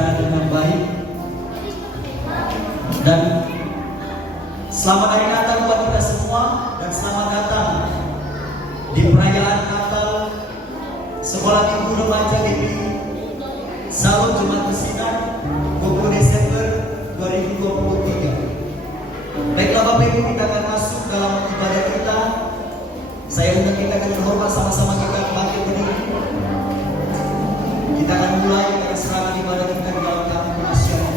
berjalan dengan baik. Dan selamat hari Natal buat kita semua, dan selamat datang di perayaan Natal Sekolah Minggu Remaja GPI Salon Jumat Besinan 20 Desember 2023. Baiklah Bapak Ibu, kita akan masuk dalam ibadah kita. Saya undang kita dengan hormat, sama-sama kita bangkit berdiri. Kita akan mulai dengan serangan ibadah kita di dalam kami penasihat.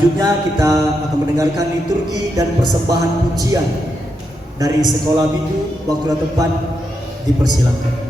Selanjutnya kita akan mendengarkan liturgi dan persembahan pujian dari sekolah minggu. Waktu dan tempat dipersilakan.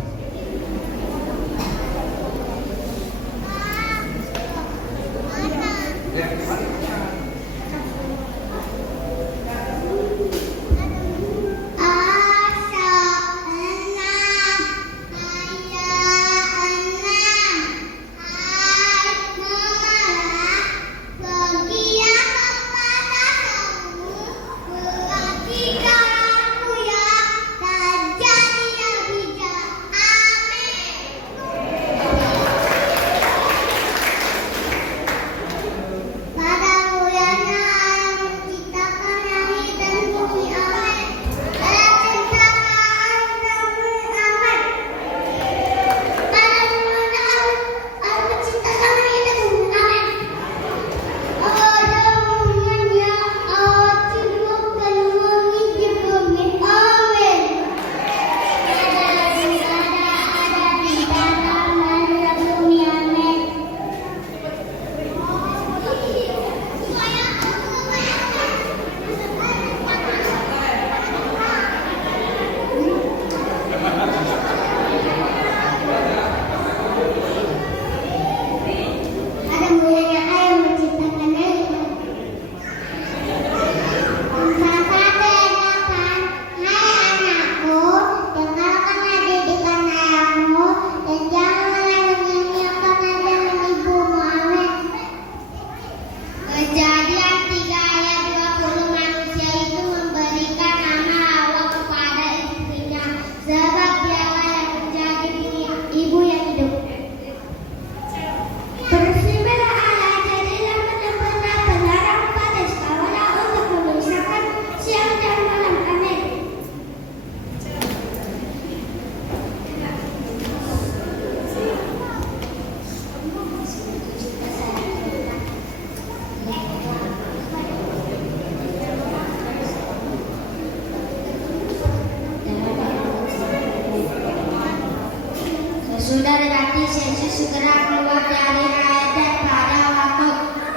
Sudah dekati Yesus segera keluar dari air dan pada waktu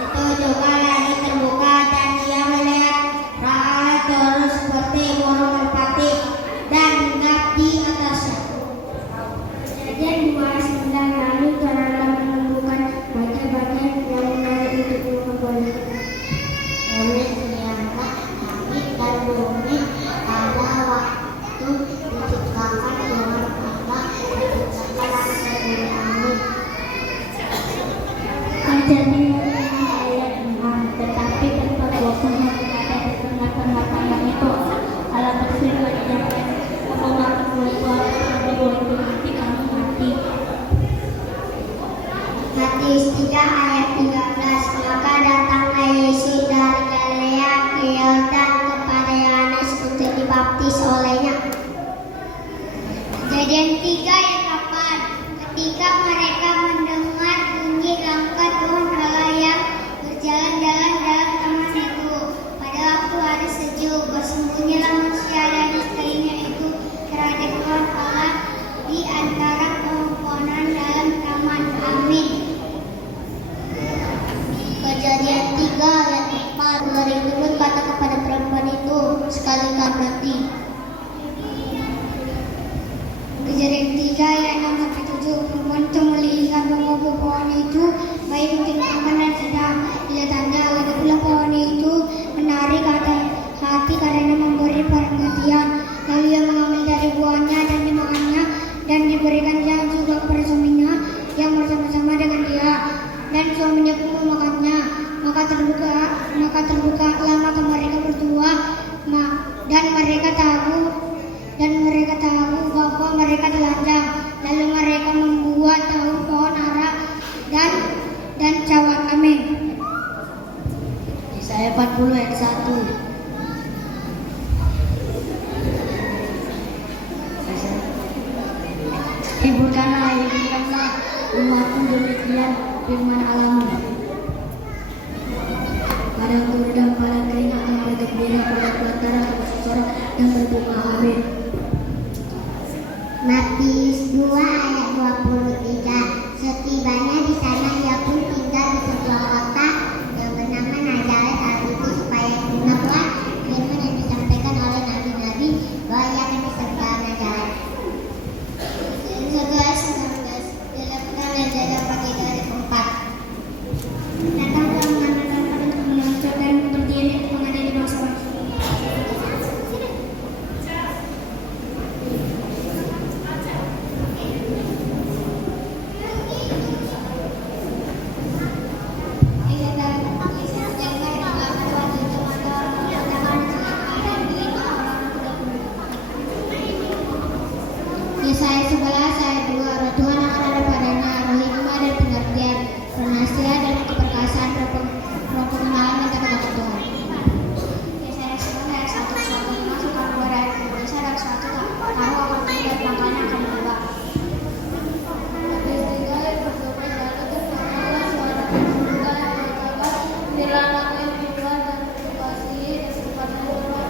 itu juga langit terbuka dan ia melihat roh Allah turun seperti burung merpati dan hinggap di atasnya. Kejadian 2:9 lalu Tuhan menemukan bagian-bagian yang menarik untuk memperbolehkan. Oleh diangkat langit dan bumi pada waktu diciptakan dengan Allah Jadi ayat 6, tetapi perbuatan yang ada di tengah-tengah tangan itu Allah berfirman jangan kamu makan buah-buah itu nanti kamu mati. Matius 3 ayat 13. Maka datanglah Yesus dari Galilea ke Yordan kepada Yohanes untuk dibaptis olehnya. Kejadian 3 ayat 8. Ketika mereka mendengar bunyi langkah Tuhan Allah yang berjalan-jalan dalam taman itu, pada waktu hari sejuk, bersembunyilah manusia dan istrinya itu terhadap Tuhan Allah di antara pohon-pohonan dalam taman. Amin. Kejadian 3 ayat 4. Ular itu berkata kepada perempuan itu, sekali kau mati. Kejadian 3 ayat 6-7. Perempuan itu melihat bahwa pohon itu baik untuk makan dan sedap dilihatnya. Lagi pula pohon itu menarik hati karena memberi perhatian. Lalu ia mengambil dari buahnya dan dimakannya dan diberikan dia juga kepada suaminya yang bersama-sama dengan dia. Dan suaminya pun memakannya. Maka terbukalah mata mereka berdua dan mereka tahu bahwa mereka telanjang. Lalu mereka membuat daun pohon ara dan cawat. Amin. Yesaya 40 ayat 1. Hiburkanlah umatku demikian firman Allah. Pada waktu dan pada kering akan bergembira pada pelantara bersorak dan berbunga. Amin. Matius 2 ayat 23. Setibanya di sana ia pun tinggal di sebuah kota yang bernama Nazaret. Yesaya 11 ayat 2, Roh Tuhan akan ada padanya, roh hikmah dan pengertian, roh nasihat dan keperkasaan, roh pengenalan dan takut Tuhan. Yesaya 11 ayat 1, suatu masuk akan keluar dari Indonesia dan suatu tahu akan tinggal langkahnya akan berubah. Habis tinggal berdoa jalan terkenal suara berubah dilarang yang keluar dan berkasih dan sifatnya berubah.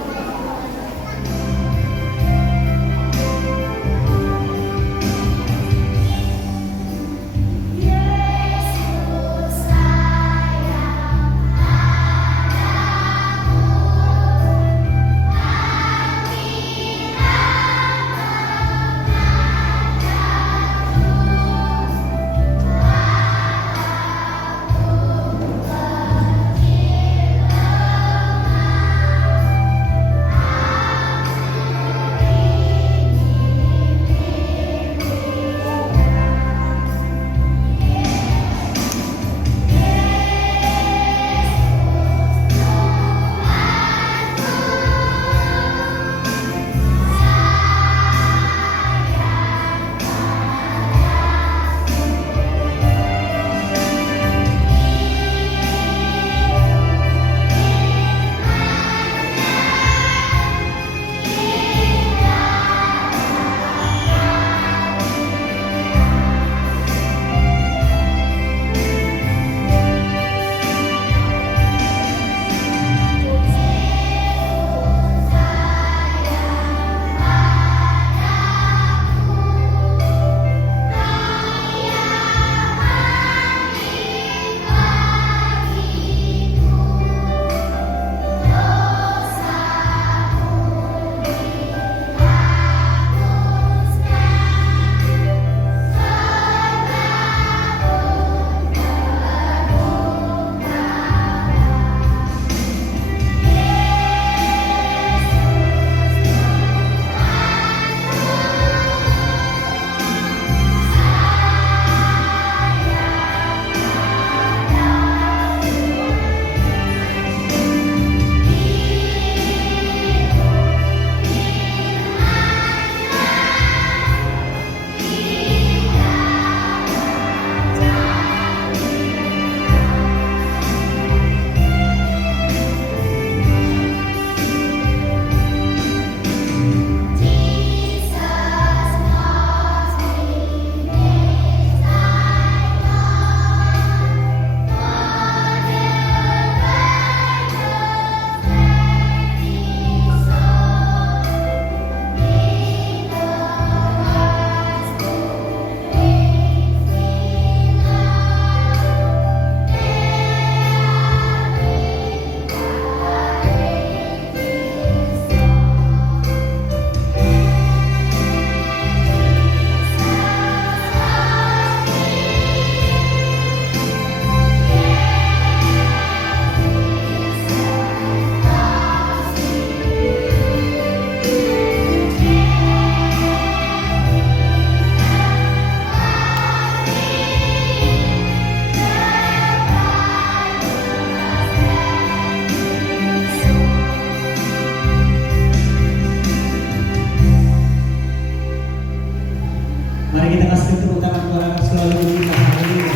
Mari kita kasih tepuk tangan buat anak sekolah minggu kita. Haleluya.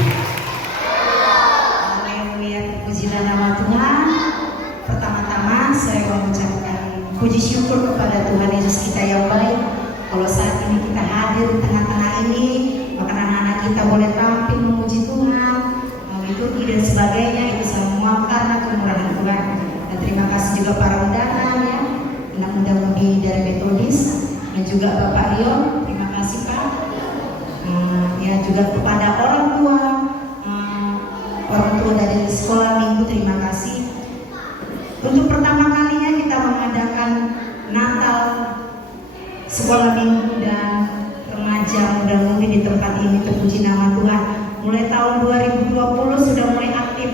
Haleluya, terpujilah nama Tuhan. Pertama-tama saya mengucapkan puji syukur kepada Tuhan Yesus kita yang baik. Kalau saat ini kita hadir di tengah-tengah ini, maka anak-anak kita boleh tampil memuji Tuhan, liturgi dan sebagainya, itu semua karena kemurahan Tuhan. Dan terima kasih juga para undangan ya, anak muda mudi dari Metodis dan juga Bapak Rion. Terima kasih Pak. Ya juga kepada orang tua dari sekolah minggu, terima kasih. Untuk pertama kalinya kita mengadakan Natal sekolah minggu dan remaja muda-mudi di tempat ini, terpuji nama Tuhan. Mulai tahun 2020 sudah mulai aktif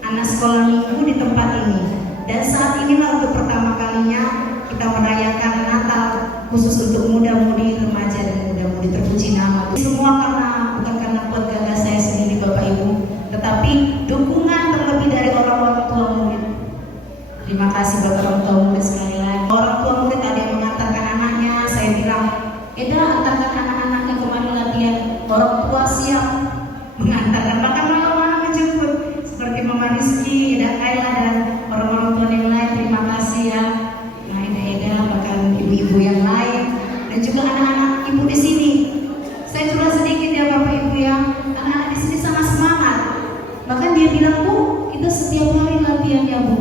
anak sekolah minggu di tempat ini. Dan saat inilah untuk pertama kalinya kita merayakan Natal khusus untuk muda-mudi, remaja dan muda-mudi, terpuji nama Tuhan. Semua bukan karena kuat gagah saya sendiri Bapak Ibu, tetapi dukungan terlebih dari orang-orang tua murid. Terima kasih buat orang tua murid sekali lagi. Orang tua murid ada yang mengantarkan anaknya, saya bilang, Eda antarkan anak siap mengantarkan, bahkan malam-malam menjemput, seperti Mama Rizky, dan Kayla, dan orang-orang tua yang lain. Terima kasih ya, Nah Eda, bahkan ibu-ibu yang lain, dan juga anak-anak ibu di sini. Saya curhat sedikit ya Bapak Ibu ya, anak-anak di sini sangat semangat. Bahkan dia bilang, Bu, kita setiap hari latihan ya Bu.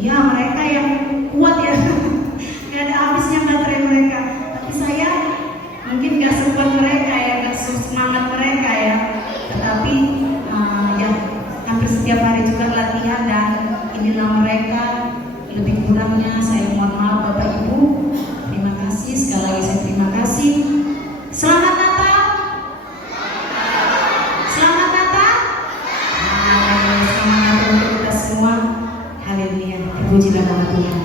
Ya mereka yang kuat ya, nggak ada habisnya baterai mereka. Tapi saya mungkin nggak sekuat mereka ya, nggak semangat mereka ya. Tetapi ya hampir setiap hari juga latihan, dan inilah mereka. Lebih kurangnya saya mohon maaf Bapak Ibu. Terima kasih sekali lagi, saya terima kasih. Selamat Natal. Selamat Natal. Selamat Natal untuk kita semua. Haleluya. Terpujilah nama Tuhan.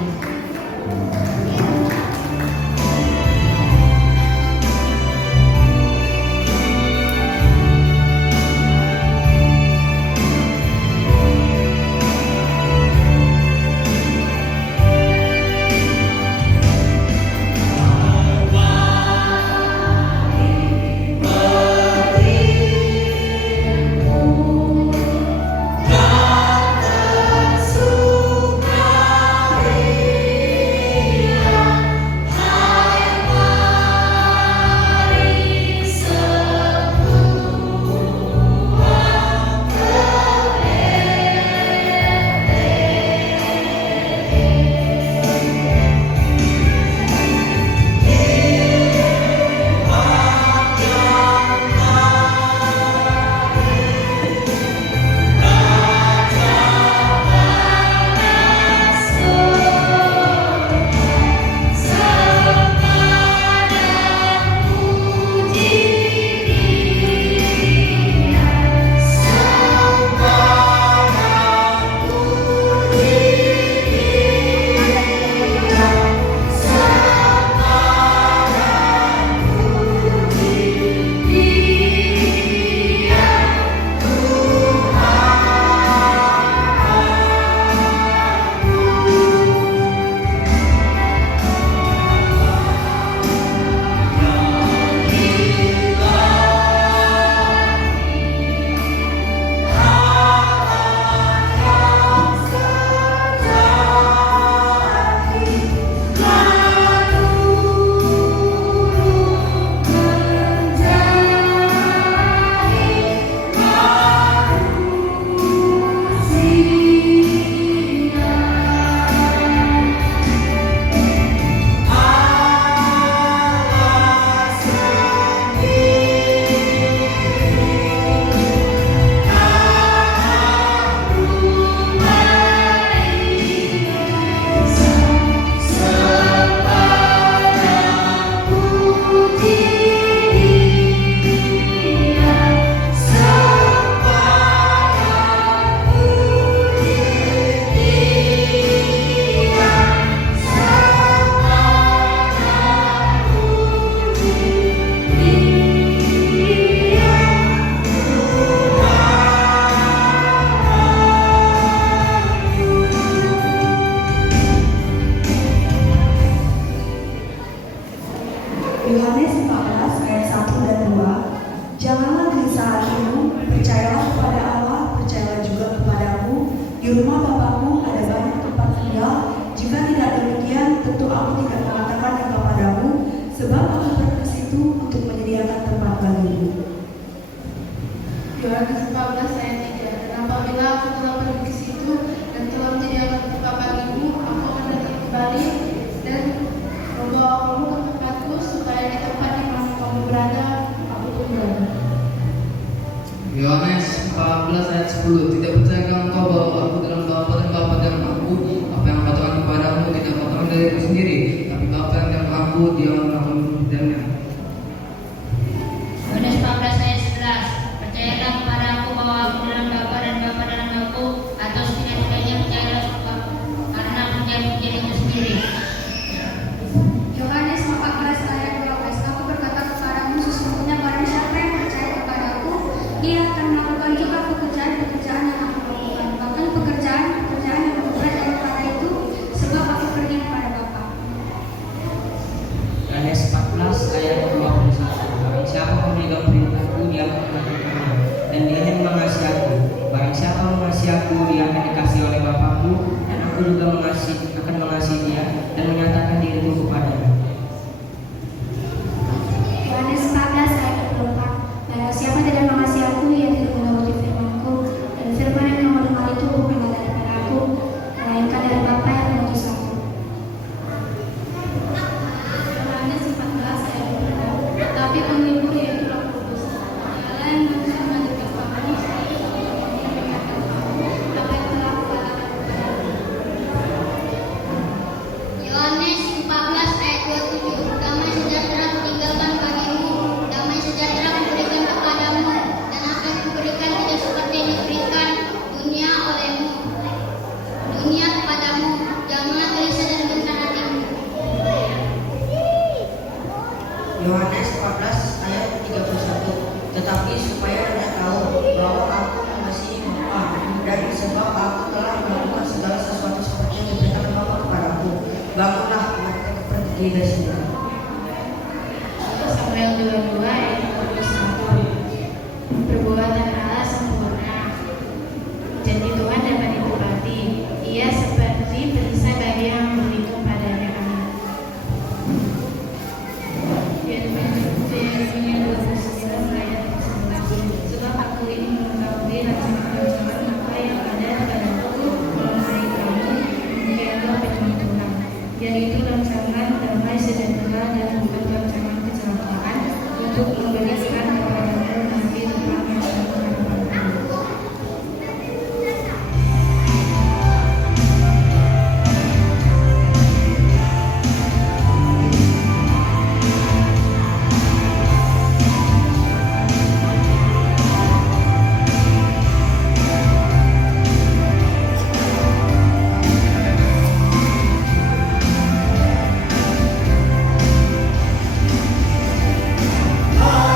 Yohanes 14 ayat 1 dan 2. Janganlah gelisah hatimu, percayalah kepada Allah, percayalah juga kepadaku. Di rumah Bapakku ada banyak tempat tinggal. Jika tidak demikian, tentu aku tidak mengatakannya kepadamu, sebab aku pergi ke situ untuk menyediakan tempat bagimu. Yohanes 14 ayat 3. Dan apabila aku telah pergi ke situ dan telah menyediakan tempat bagimu, aku akan datang kembali dan membawa kamu ke tempatku, supaya di tempat di mana kamu berada, aku pun berada. Yohanes 14 ayat 10. Tidak percayakah engkau bahwa aku dalam Bapa dan Bapa dalam aku? Apa yang katakan kepadamu tidak katakan dariku sendiri, tapi Bapa yang dalam aku, dia yang akan memberikannya. Yohanes 14 ayat 11. Percayalah kepada aku bahwa aku dalam Bapa dan Bapa dalam aku, atau setidak-tidaknya percayalah karena menjadi dirimu sendiri. Yohanes 14 ayat 12. Aku berkata kepadamu, sesungguhnya barang siapa yang percaya kepadaku, dia akan melakukan juga pekerjaan-pekerjaan yang aku lakukan, bahkan pekerjaan-pekerjaan yang lebih berat daripada itu, sebab aku pergi kepada Bapa. Yohanes 14 ayat 21. Siapa pemegang perintahku, dia akan melakukan Pancasila. Samuel 22 ayat 41. Perbuatan Allah sempurna, janji Tuhan dapat ditepati. Ia seperti perisai bagi yang berlindung padanya. Yeremia 29 ayat 11. Sebab aku ini mengetahui rancangan-rancangan apa yang ada padaku mengenai kamu, demikianlah firman Tuhan, yaitu rancangan damai sejahtera dan bukan rancangan kecelakaan, untuk memberikan kepadamu nanti tempat yang penuh harapan. Haleluya.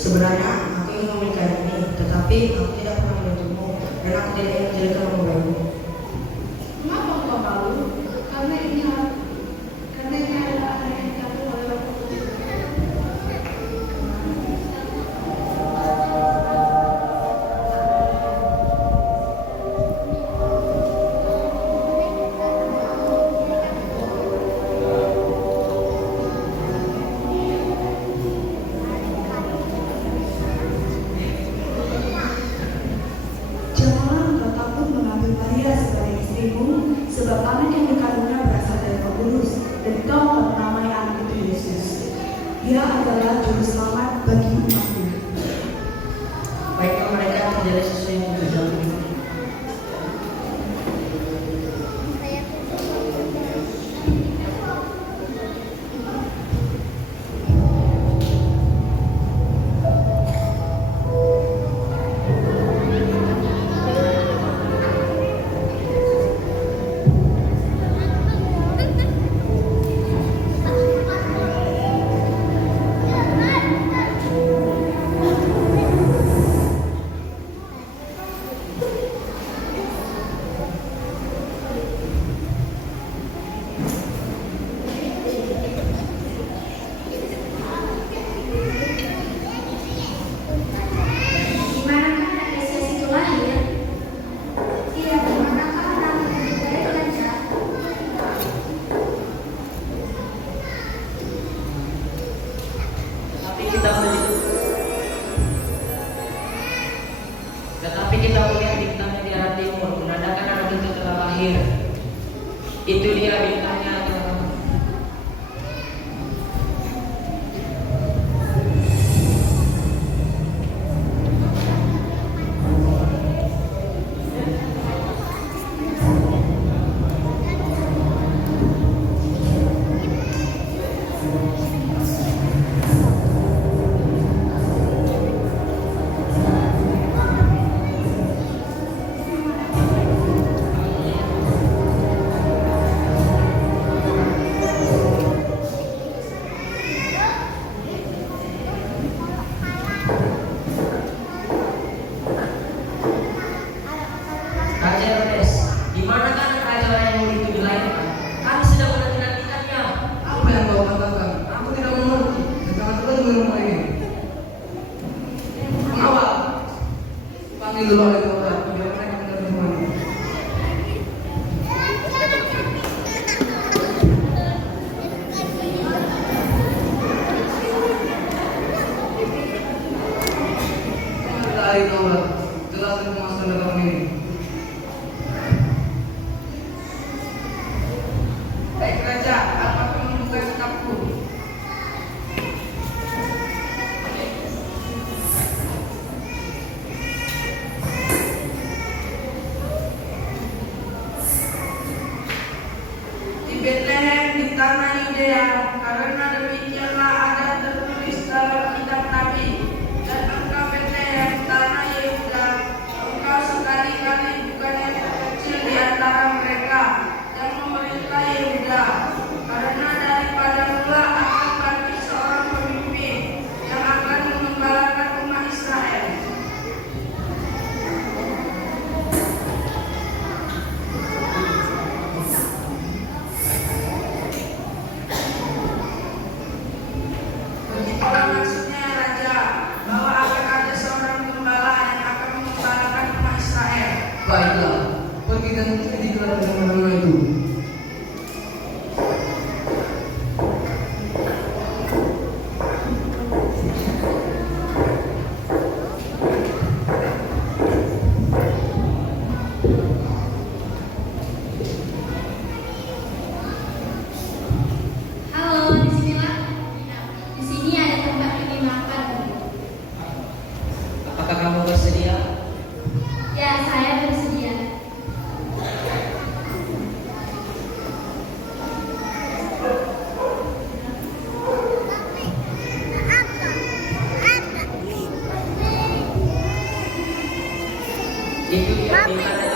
Sebenarnya aku ingin memberikan ini, tetapi aku tidak pernah membantumu dan aku tidak ingin menjadikan kamu baru. Mengapa engkau malu? Karena ini adalah hari yang jatuh oleh waktu. Janganlah engkau takut mengambil Maria sebagai istrimu, sebab anak yang dikandungnya berasal dari Roh Kudus, dan kau akan menamai anak itu Yesus. Dia adalah juru selamat bagi umatmu. Baiklah mereka terjadi sesuai yang terjadi. Di manakah anak Yesus itu lahir? Iya, di manakah orang itu dari raja? Tetapi kita melihat bintangnya di arah timur, menandakan anak itu telah lahir. Itu dia bintangnya. Raja Herodes, di manakah anak raja yang mulia itu dilahirkan? Kami sedang menanti-nantikannya. Apa yang kau katakan? Aku tidak mengerti. Jangan terus rumah ini. Pengawal, panggil dulu oleh Tuhan. Biar mereka mendengar semuanya. Dari Taurat, jelaskan kemasan dalam ini. Baik raja, apa kamu membuka kitabku? Di Bethlehem di tanah Yudea, karena demikianlah ada tertulis dalam kitab Nabi. Dan engkau Bethlehem tanah Yehuda, engkau sekali-kali bukan yang terkecil di antara mereka yang memerintah Yehuda, karena daripada mula akan bagi seorang pemimpin yang akan mengembalakan umat Israel. Begitulah maksudnya raja, bahwa akan ada seorang gembala yang akan mengembalakan umat Israel. Baiklah, pergi dan selidiklah nama itu. Halo, di sini ada tempat ini makan. Apakah kamu bersedia? Ya, saya bersedia. Itu dia bintangnya.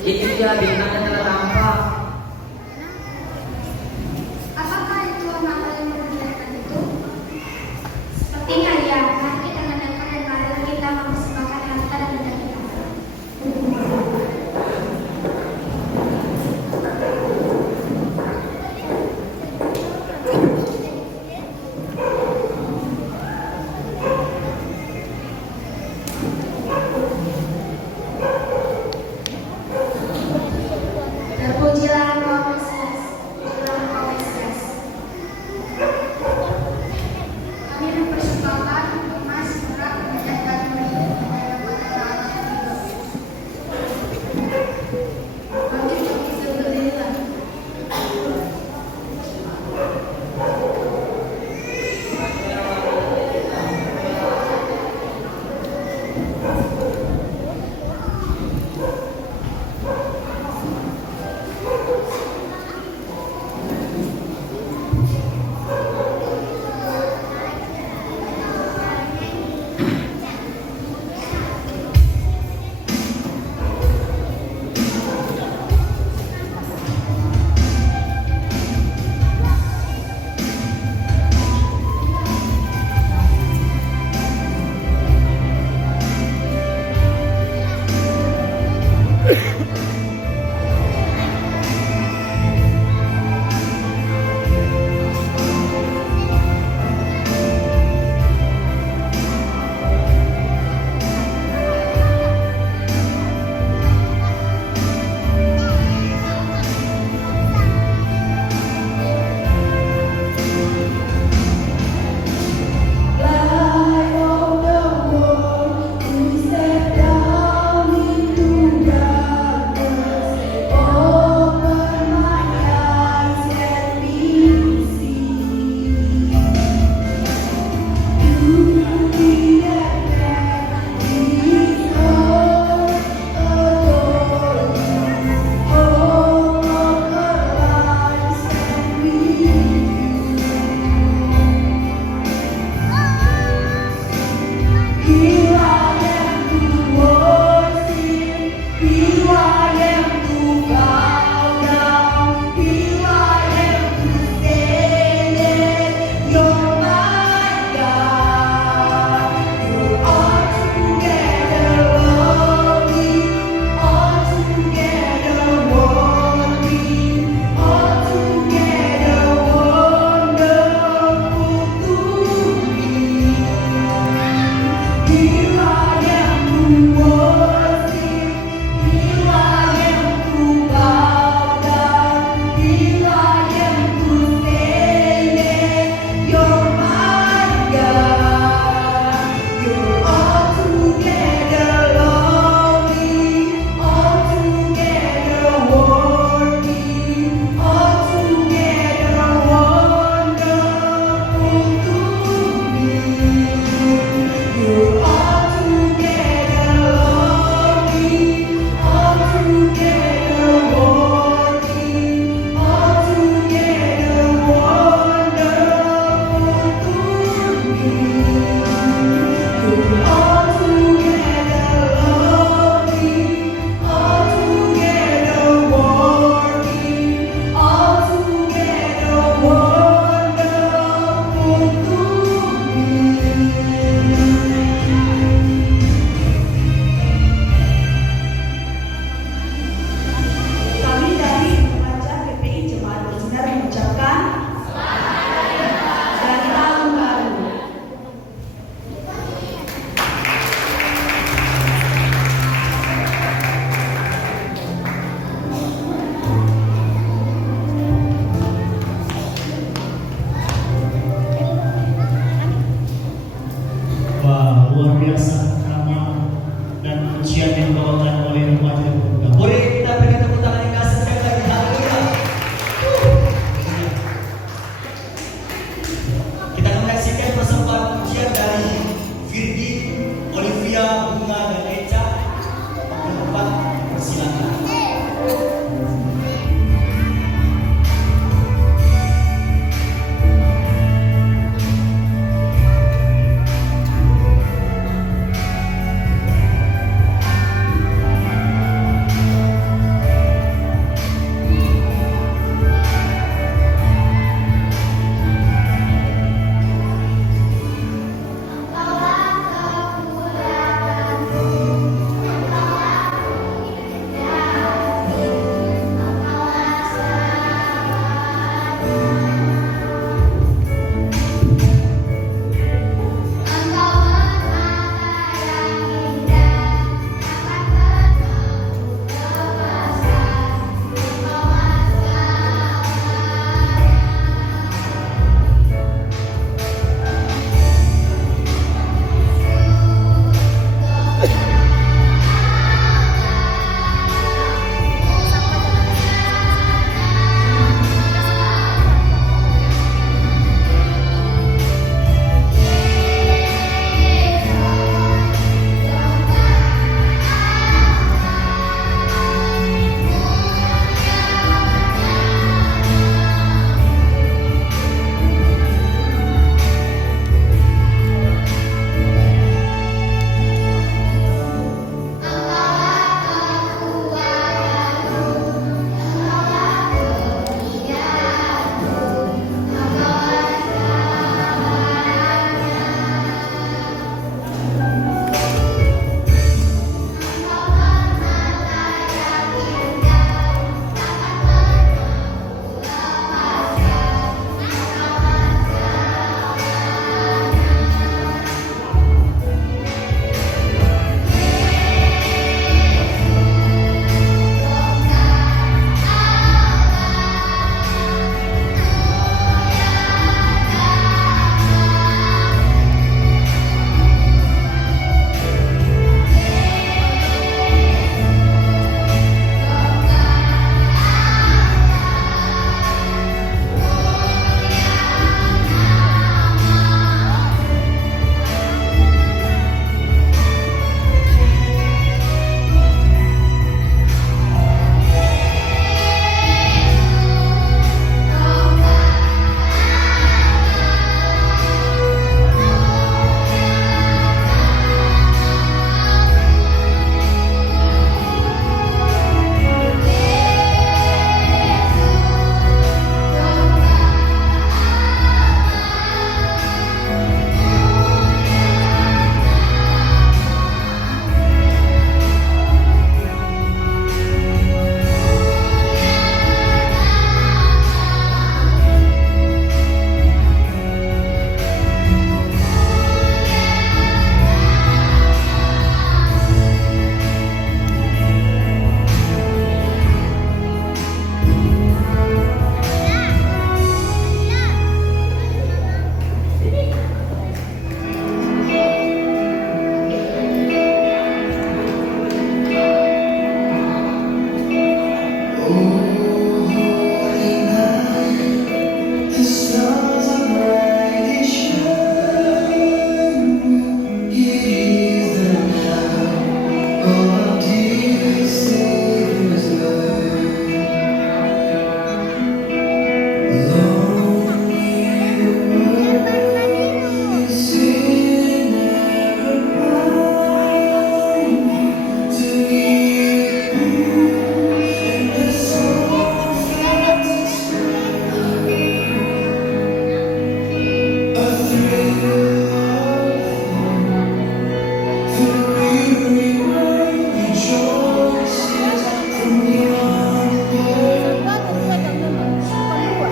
Itu dia bintangnya telah tampak.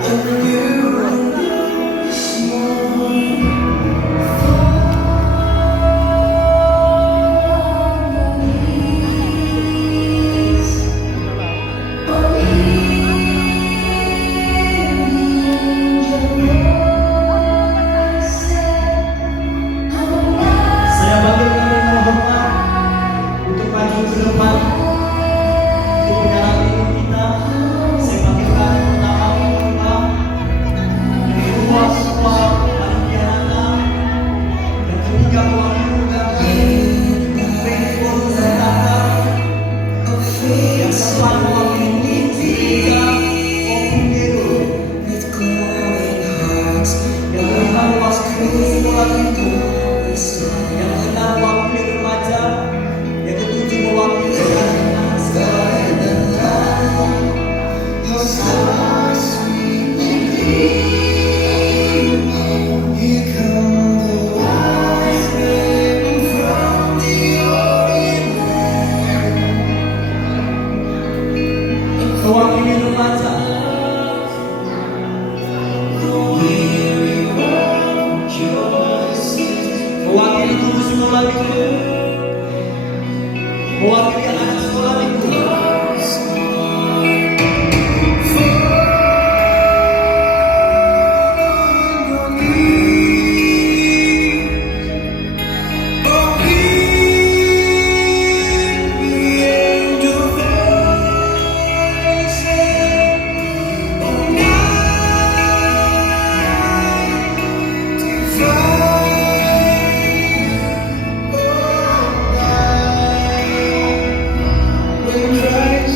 Saya panggilkan dengan hormat untuk maju ke depan untuk menyerang hidup kita. Saya panggilkan pertama kita, yang kedua ketua panitia Natal, yang ketiga mewakili pengurus dan Natal, yang keempat mewakili tiga Opungero, yang kelima mewakili sekolah minggu, yang keenam mewakili remaja, yang ketujuh mewakili anak sekolah. Mewakili remaja, mewakili guru sekolah minggu, mewakili anak sekolah minggu. Haleluya.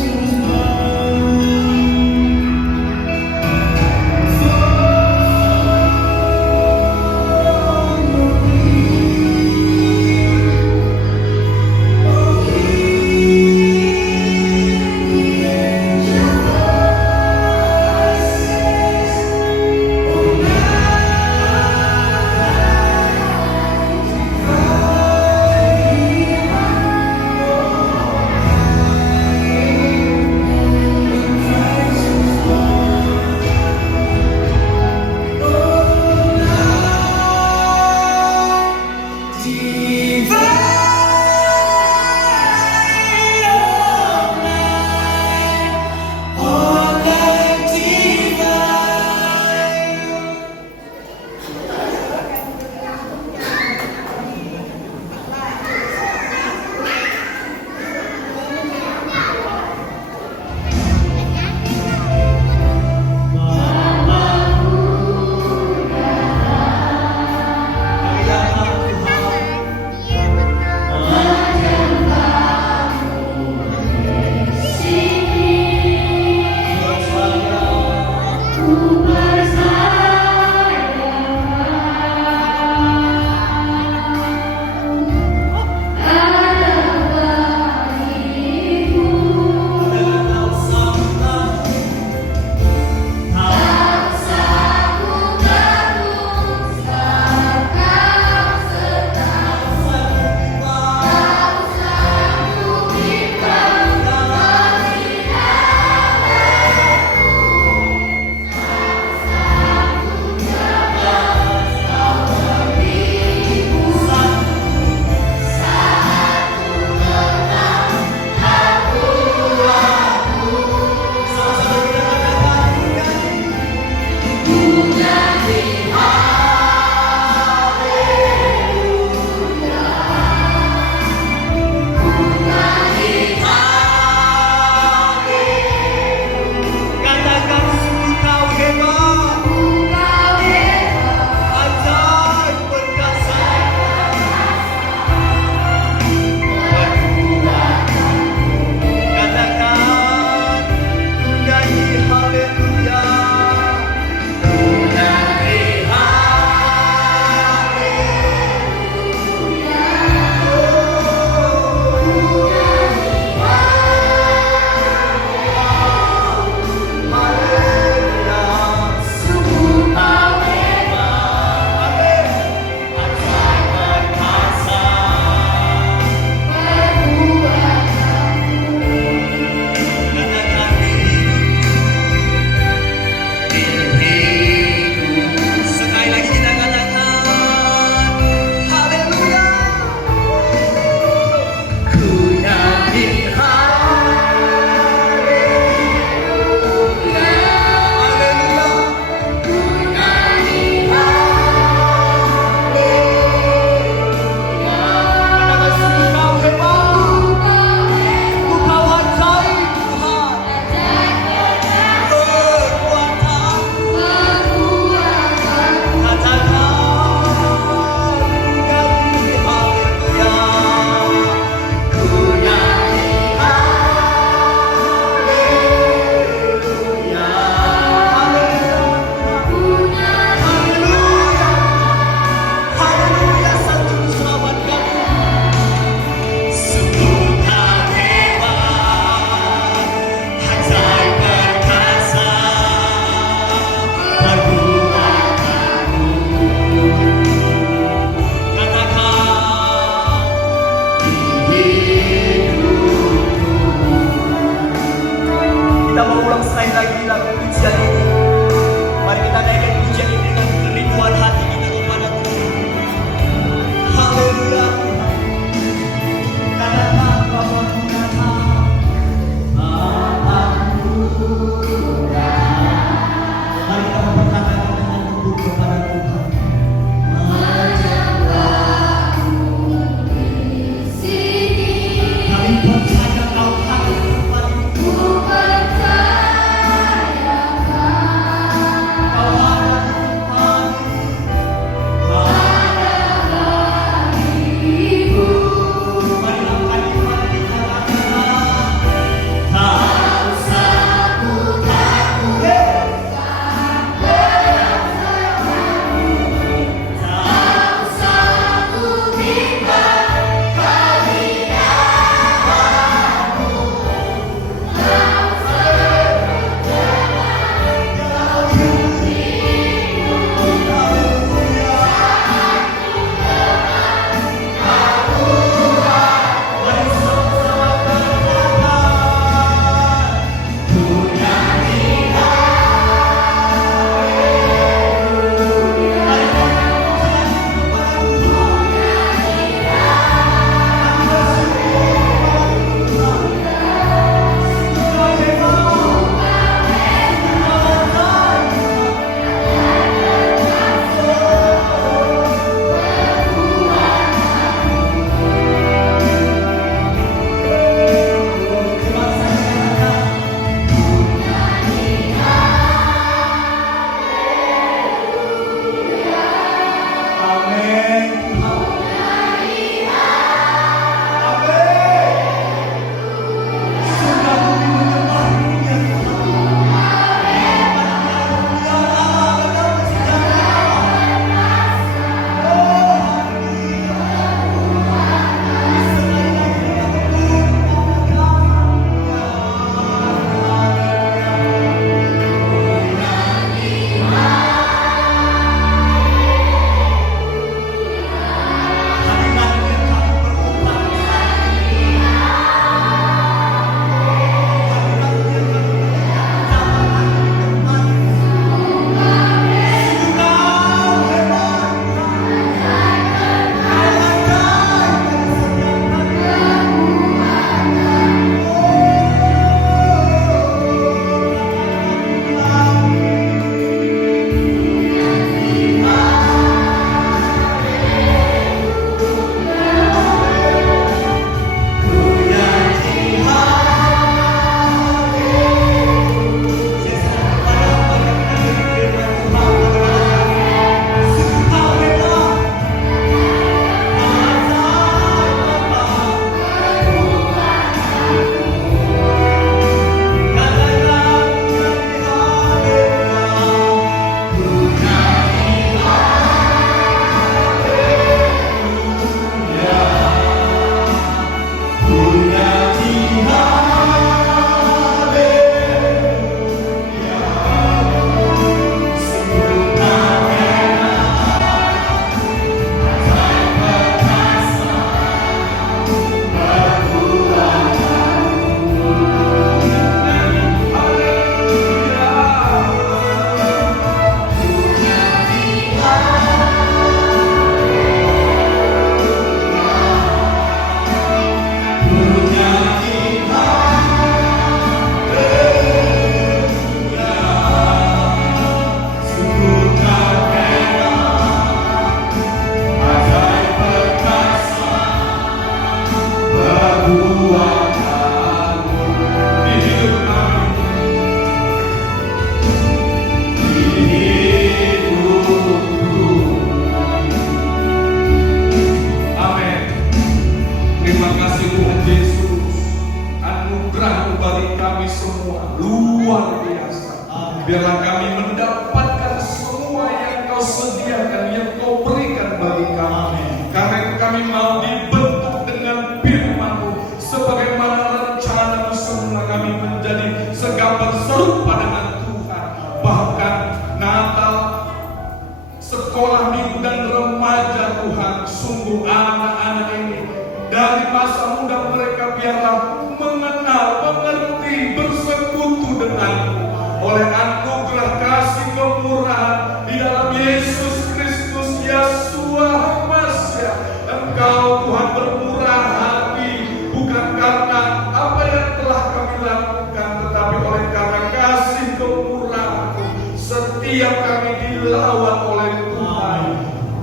dilawan oleh Tuhan.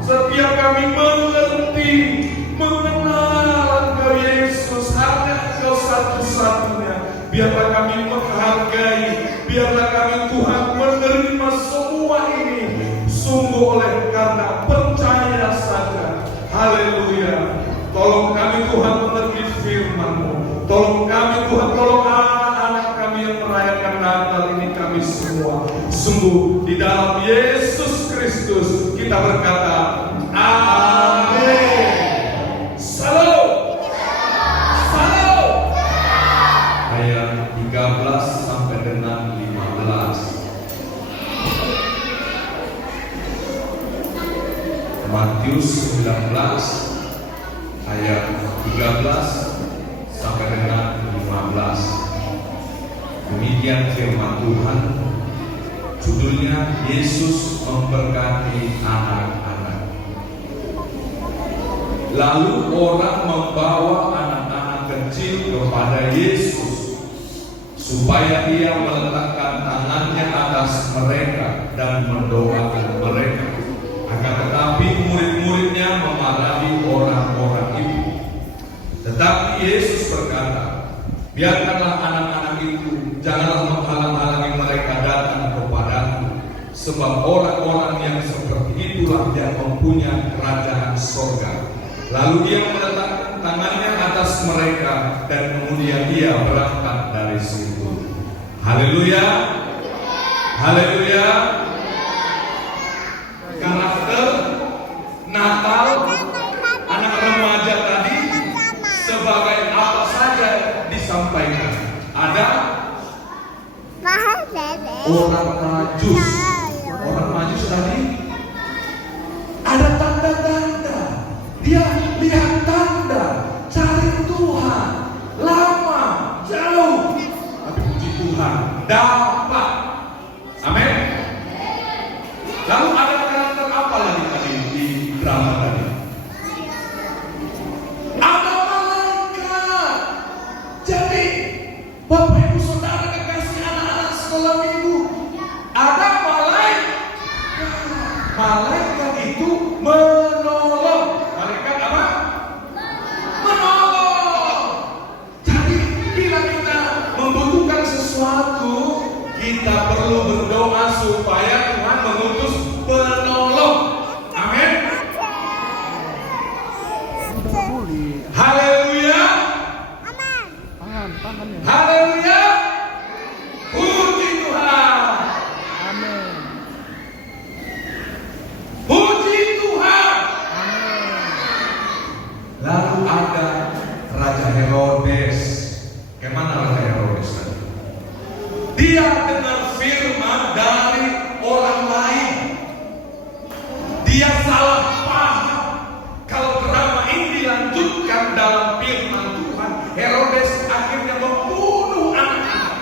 Setiap kami mengerti, mengenal Engkau Yesus, hanya Engkau satu-satunya. Biarlah kami menghargai, biarlah kami Tuhan menerima semua ini sungguh oleh karena percaya saja. Haleluya. Tolong kami Tuhan mengerti firman-Mu. Tolong kami Tuhan, tolong anak-anak kami yang merayakan Natal ini kami semua. Sungguh di dalam Yesus Kristus kita berkata, amin. Salam. Salam. Ayat 13 sampai dengan 15. Matius 19 ayat 13 sampai dengan 15. Demikian firman Tuhan. Judulnya Yesus memberkati anak-anak. Lalu orang membawa anak-anak kecil kepada Yesus supaya Dia meletakkan tangannya atas mereka dan mendoakan mereka. Akan tetapi murid-muridnya memarahi orang-orang itu. Tetapi Yesus berkata, biarkanlah anak-anak itu, janganlah menghalang-halangi mereka datang kepadaku, sebab orang-orang yang seperti itulah yang mempunyai kerajaan surga. Lalu Dia meletakkan tangannya atas mereka dan kemudian Dia berangkat dari situ. Haleluya. Haleluya. Karakter Natal anak remaja tadi sebagai apa saja disampaikan. Ada orang majus. Orang majus tadi ada tanda-tanda. Dia lihat tanda, cari Tuhan, lama, jauh, tapi puji Tuhan dapat. Amin. Lalu ada karakter apa lagi tadi di drama tadi? Ada malaikat. Jadi Bapak Ibu Saudara kekasih anak-anak sekolah minggu, ada malaikat. Malaikat itu menolong. Malaikat apa? Menolong. Jadi bila kita membutuhkan sesuatu, kita perlu berdoa supaya Tuhan mengutus penolong. Amin. Haleluya. Haleluya. Puji Tuhan. Amin. Puji Tuhan. Amin. Lalu ada Raja Herodes. Kemana Raja Herodes tadi? Dia dengar firman dari orang lain. Dia salah paham. Kalau drama ini dilanjutkan dalam firman Tuhan, Herodes akhirnya membunuh anak-anak.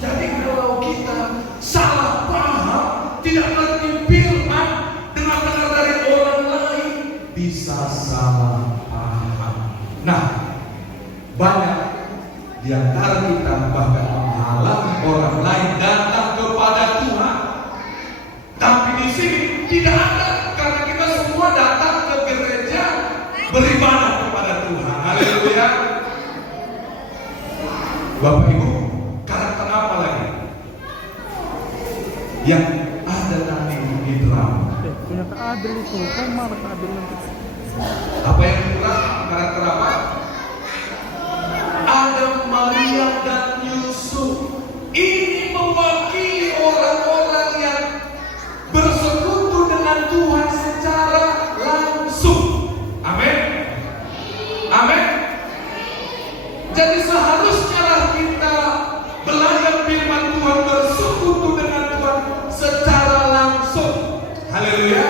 Jadi kalau kita salah paham, tidak mengerti firman, dengar-dengar dari orang lain, bisa salah paham. Nah, banyak di antara kita bahkan menghalangi orang lain datang kepada Tuhan. Tapi di sini tidak ada, karena kita semua datang ke gereja beribadah kepada Tuhan. Haleluya. Bapak Ibu, karakter apa lagi yang ada nanti di drama? Punya keadil itu, kok malah keadil nanti. Apa yang kurang? Karakter apa? Ada Maria dan Yusuf. Ini mewakili orang-orang yang bersekutu dengan Tuhan secara langsung. Amin. Amin. Jadi seharusnya lah kita belajar firman Tuhan, bersekutu dengan Tuhan secara langsung. Haleluya.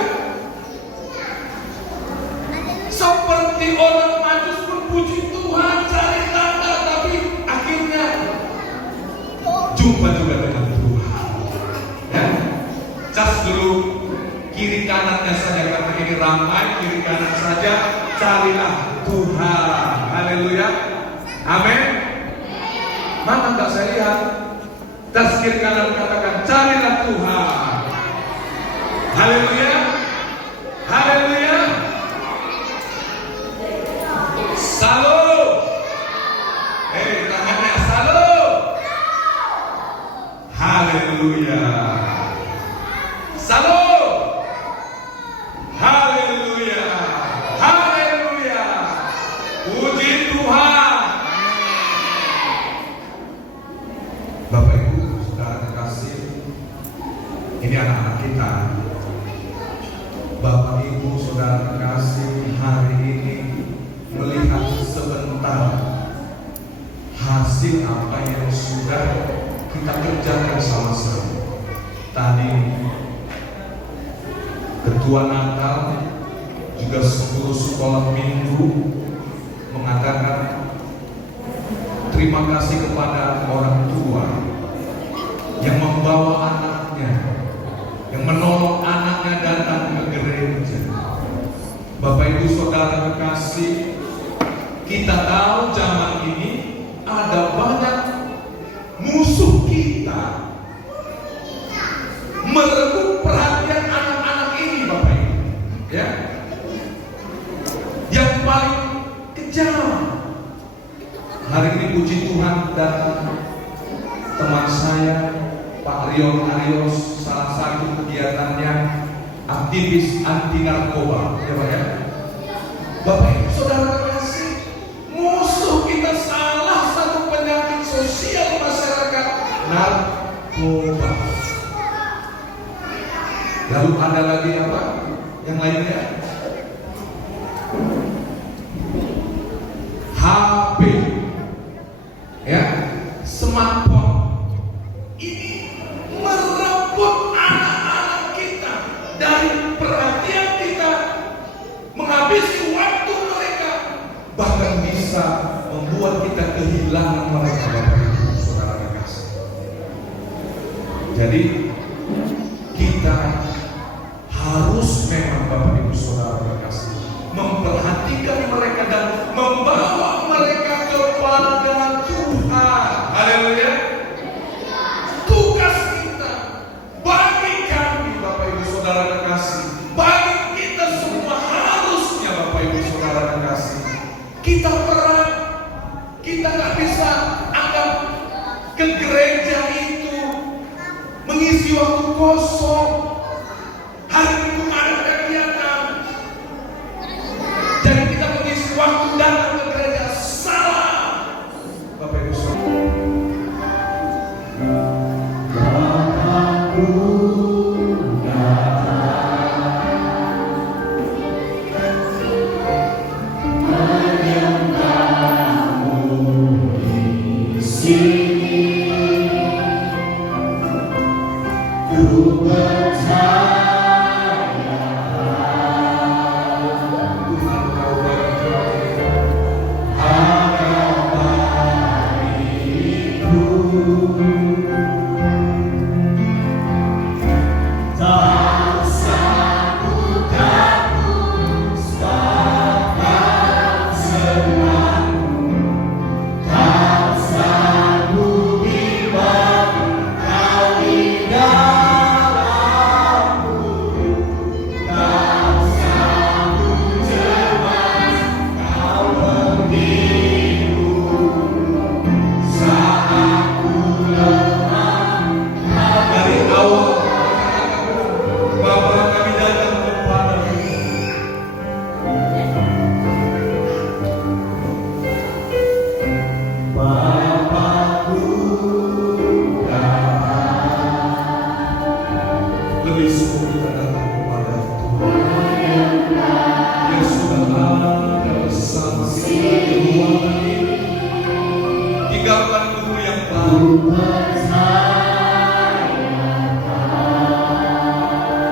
Seperti orang majus pun puji Tuhan, cari tanda, tapi akhirnya jumpa juga dengan Tuhan. Ya, cas dulu kiri kanannya saja, karena ini ramai, kiri kanan saja, carilah Tuhan. Haleluya. Amin. Mana tak saya lihat? Tas kiri kanan katakan carilah Tuhan. anak kita. Bapak Ibu Saudara kasih, hari ini melihat sebentar hasil apa yang sudah kita kerjakan sama-sama. Tadi Ketua Natal juga 10 sekolah minggu mengatakan terima kasih kepada orang tua yang membawa anaknya, yang menolong anaknya datang ke gereja. Bapak Ibu Saudara kekasih, kita tahu zaman ini ada banyak musuh kita merebut perhatian anak-anak ini, Bapak Ibu. Ya, yang paling kejam. Hari ini puji Tuhan dan teman saya Pak Rion Arios, salah satu kegiatannya aktivis anti narkoba, ya Pak ya. Bapak Ibu Saudara kasih, musuh kita salah satu penyakit sosial masyarakat, narkoba. Lalu ada lagi apa? Yang lainnya? HP, ya, smartphone. Ini merebut anak-anak kita dari perhatian kita, menghabisi waktu mereka, bahkan bisa membuat kita kehilangan mereka, Bapak Ibu Saudara kasih. Jadi kita harus memang, Bapak Ibu Saudara kasih, memperhatikan mereka dan membawa mereka kepada Tuhan. Haleluya. Tugas kita, bagi kami Bapak Ibu Saudara kekasih, bagi kita semua harusnya Bapak Ibu Saudara kekasih, kita peran. Kita gak bisa anggap ke gereja itu mengisi waktu kosong. Hari itu ada kegiatan, jadi kita mengisi waktu datang ke gereja. Salah, Bapak Ibu Saudara. Lebih sungguh kita datang kepada Tuhan yang sudah ada bersama kita di ruangan ini. Tinggalkan dulu yang baru.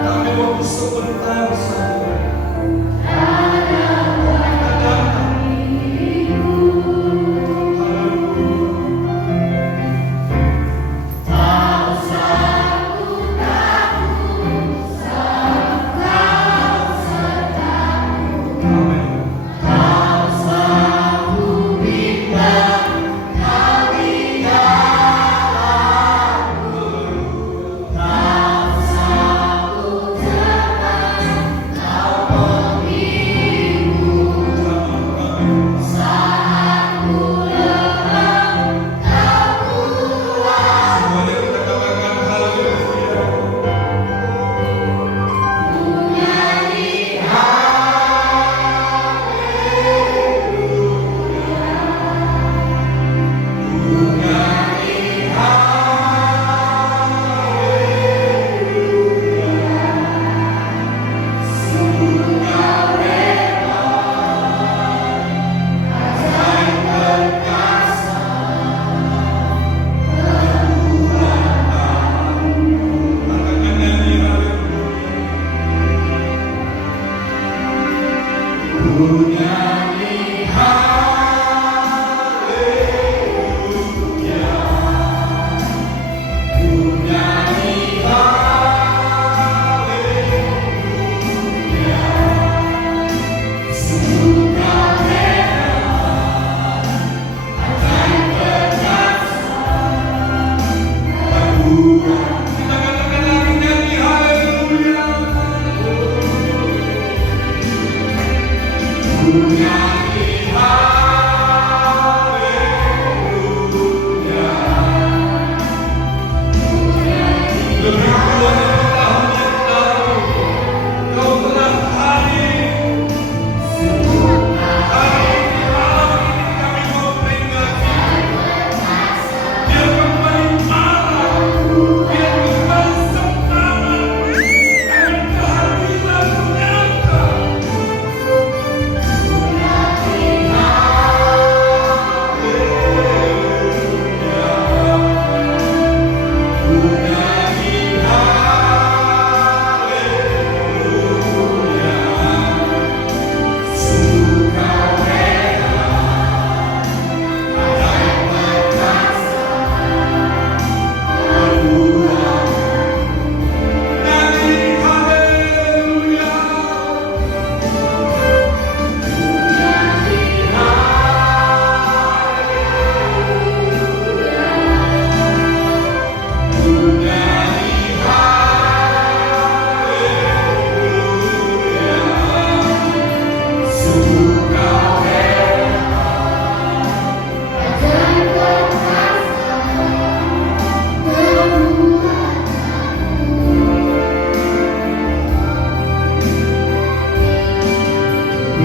Kami waktu sebentar saja.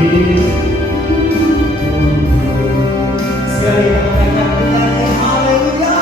Sekali kita naikkan nyanyi haleluya.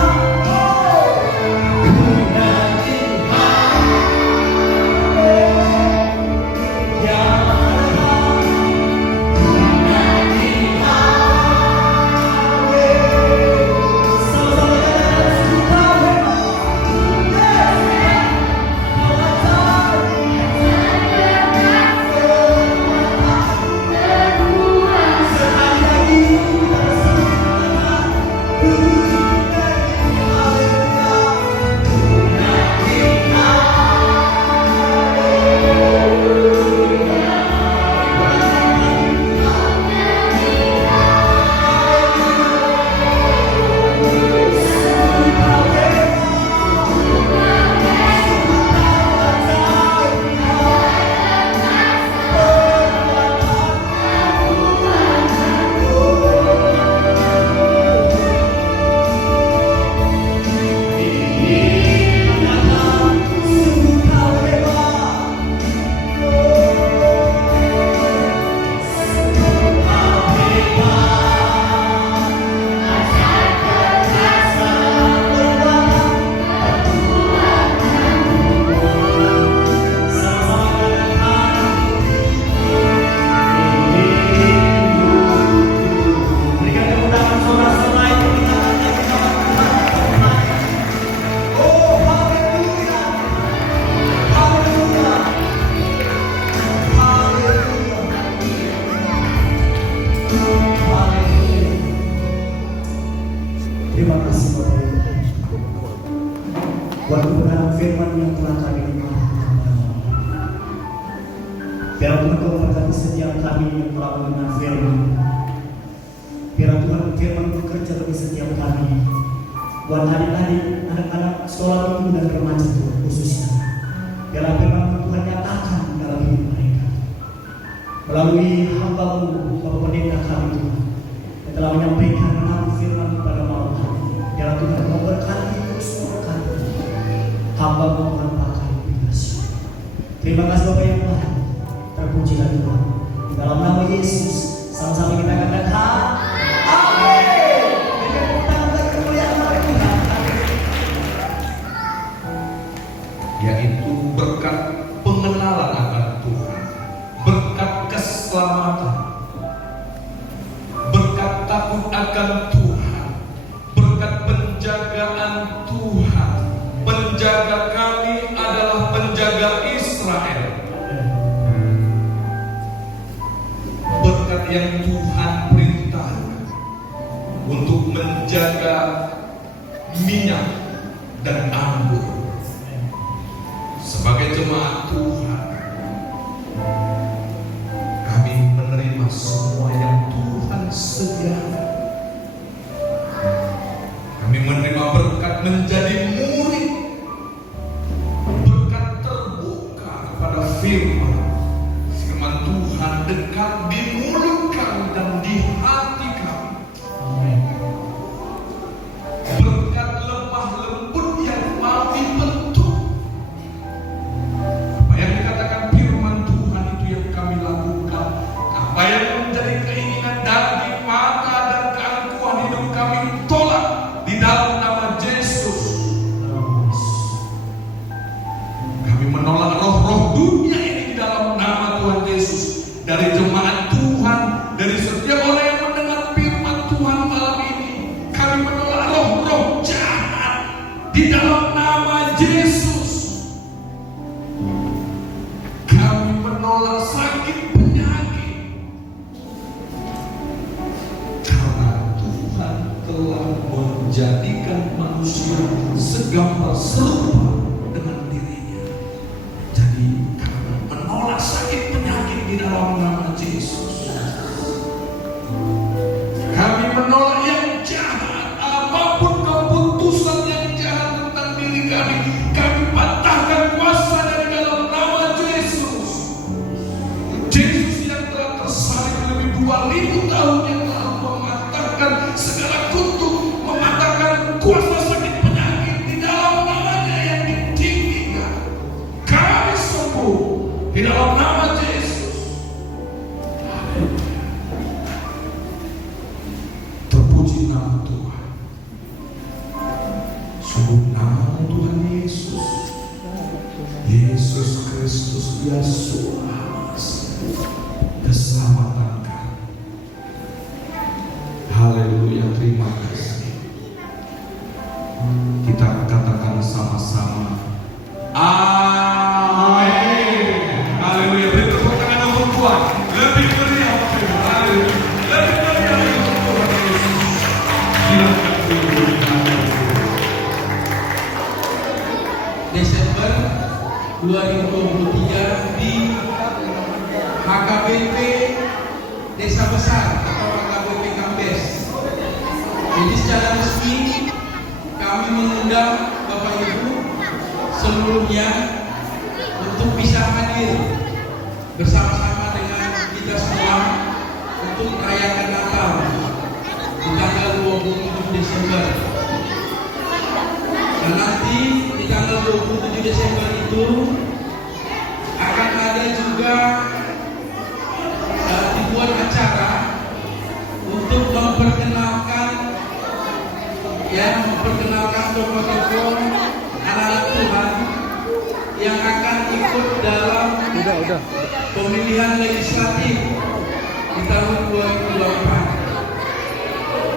Terima kasih Bapak Ibu buat kebenaran firman yang telah kami dengarkan. Biar Tuhan Kau memberkati setiap kami yang telah mendengar firman. Biar Tuhan firman bekerja bagi setiap kami. Buat adik-adik, anak-anak sekolah minggu dan remaja Tuhan khususnya. Biar firman Tuhan nyatakan dalam hidup mereka. Melalui hamba-Mu Bapak Pendeta kami Tuhan yang telah menyampaikan firman pada malam hari. Biar Tuhan memberkati terus memberkati hamba Tuhan pakai bebas. Terima kasih Bapak yang baik. Terpujilah Tuhan. Dalam nama Yesus sama-sama kita katakan amin. Berikan tangan bagi kemuliaan bagi Tuhan. Yaitu berkat pengenalan akan Tuhan, berkat keselamatan, berkat takut akan Tuhan, berkat penjagaan Tuhan. Penjaga kami adalah penjaga Israel. Berkat yang Tuhan perintahkan untuk menjaga minyak dan anggur. Sebagai jemaat Tuhan, kami menerima semua yang Tuhan sediakan. Kami menerima berkat menjadi murid, berkat terbuka kepada firman Tuhan dekat di mulut kami dan di hati kami. Berkat lemah lembut yang mau dibentuk. Apa yang dikatakan firman Tuhan itu yang kami lakukan. Apa yang menjadi keinginan daging, mata dan keangkuhan hidup kami tolak di dalam nama Yesus. Kami menolak roh-roh dunia ini di dalam nama Tuhan Yesus. Dari jemaat Tuhan, dari setiap orang yang mendengar firman Tuhan malam ini, kami menolak roh-roh jahat di dalam nama Yesus. Kami menolak sakit penyakit, karena Tuhan telah menjadikan manusia segambar serupa dengan dirinya. Jadi kami menolak sakit penyakit di dalam nama Yesus. Kami menolak yang jahat, apapun keputusan yang jahat tentang diri kami, kami patahkan kuasa dari dalam nama Yesus. Yesus yang telah tersalib lebih 2000 tahun yang lalu mematahkan segala kutuk, mematahkan kuasa sakit penyakit di dalam namanya yang ditinggikan. Kami sembuh Yeshua keselamatan kami. Haleluya, terima kasih. Kita katakan sama-sama amin. Haleluya. Beri tepuk tangan untuk Tuhan. Lebih meriah. Haleluya. Lebih meriah untuk Tuhan Yesus. Silakan duduk. Desember 2023 di HKBP Desa Besar atau HKBP Kambes. Jadi secara resmi kami mengundang Bapak Ibu seluruhnya untuk bisa hadir bersama-sama dengan kita semua untuk merayakan Natal di tanggal 27 Desember. Dan nanti di tanggal 27 Desember itu akan ada juga dibuat acara untuk memperkenalkan tokoh-tokoh anak-anak Tuhan yang akan ikut dalam pemilihan legislatif di tahun 2024.